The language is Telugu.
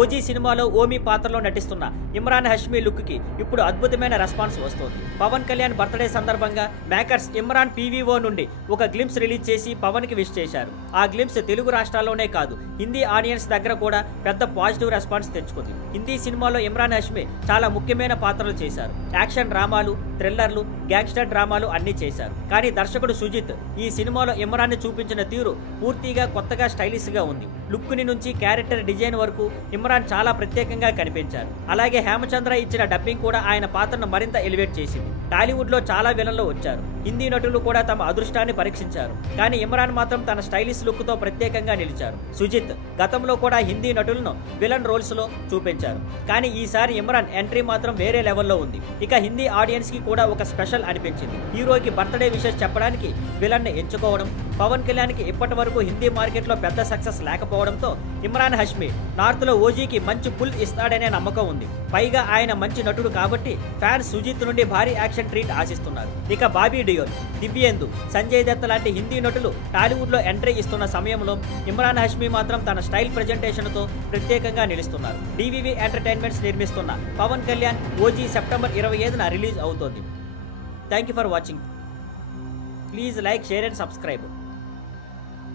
ఓజీ సినిమాలో ఓమీ పాత్రలో నటిస్తున్న ఇమ్రాన్ హష్మీ లుక్ కి ఇప్పుడు అద్భుతమైన రెస్పాన్స్ వస్తోంది. పవన్ కళ్యాణ్ బర్త్డే సందర్భంగా మేకర్స్ ఇమ్రాన్ పీవీఓ నుండి ఒక గ్లింప్స్ రిలీజ్ చేసి పవన్ కి విష్ చేశారు. ఆ గ్లింప్స్ తెలుగు రాష్ట్రాల్లోనే కాదు హిందీ ఆడియన్స్ దగ్గర కూడా పెద్ద పాజిటివ్ రెస్పాన్స్ తెచ్చుకుంది. హిందీ సినిమాలో ఇమ్రాన్ హష్మీ చాలా ముఖ్యమైన పాత్రలు చేశారు. యాక్షన్ డ్రామాలు, థ్రిల్లర్లు, గ్యాంగ్స్టర్ డ్రామాలు అన్నీ చేశారు. కానీ దర్శకుడు సుజిత్ ఈ సినిమాలో ఇమ్రాన్ ని చూపించిన తీరు పూర్తిగా కొత్తగా స్టైలిష్ గా ఉంది. లుక్ ని నుంచి క్యారెక్టర్ డిజైన్ వరకు ఇమ్రాన్ చాలా ప్రత్యేకంగా కనిపించారు. అలాగే హేమచంద్ర ఇచ్చిన డబ్బింగ్ కూడా ఆయన పాత్రను మరింత ఎలివేట్ చేసింది. టాలీవుడ్ లో చాలా విలన్లు వచ్చారు. హిందీ నటులు కూడా తమ అదృష్టాన్ని పరీక్షించారు. కానీ ఇమ్రాన్ మాత్రం తన స్టైలిష్ లుక్ తో ప్రత్యేకంగా నిలిచారు. సుజిత్ గతంలో కూడా హిందీ నటులను విలన్ రోల్స్ లో చూపించారు. కానీ ఈసారి ఇమ్రాన్ ఎంట్రీ మాత్రం వేరే లెవెల్లో ఉంది. ఇక హిందీ ఆడియన్స్ కి కూడా ఒక స్పెషల్ అనిపించింది. హీరోకి బర్త్డే విషెస్ చెప్పడానికి విలన్ ని ఎంచుకోవడం. పవన్ కళ్యాణ్ కి ఇప్పటి వరకు హిందీ మార్కెట్ లో పెద్ద సక్సెస్ లేకపోవడంతో ఇమ్రాన్ హష్మీ నార్త్ లో ఓజీకి మంచి పుల్ ఇస్తాడనే నమ్మకం ఉంది. పైగా ఆయన మంచి నటుడు కాబట్టి ఫ్యాన్స్ సుజిత్ నుండి భారీ యాక్షన్ ట్రీట్ ఆశిస్తున్నారు. ఇక బాబీ డియోల్, దివ్యేందు, సంజయ్ దత్ లాంటి హిందీ నటులు టాలీవుడ్ లో ఎంట్రీ ఇస్తున్న సమయంలో ఇమ్రాన్ హష్మీ మాత్రం తన స్టైల్ ప్రెజెంటేషన్ తో ప్రత్యేకంగా నిలుస్తున్నారు. డివివి ఎంటర్టైన్మెంట్స్ నిర్మిస్తున్న పవన్ కళ్యాణ్ ఓజీ సెప్టెంబర్ 25న రిలీజ్ అవుతోంది. Thank you for watching. Please like, share and subscribe.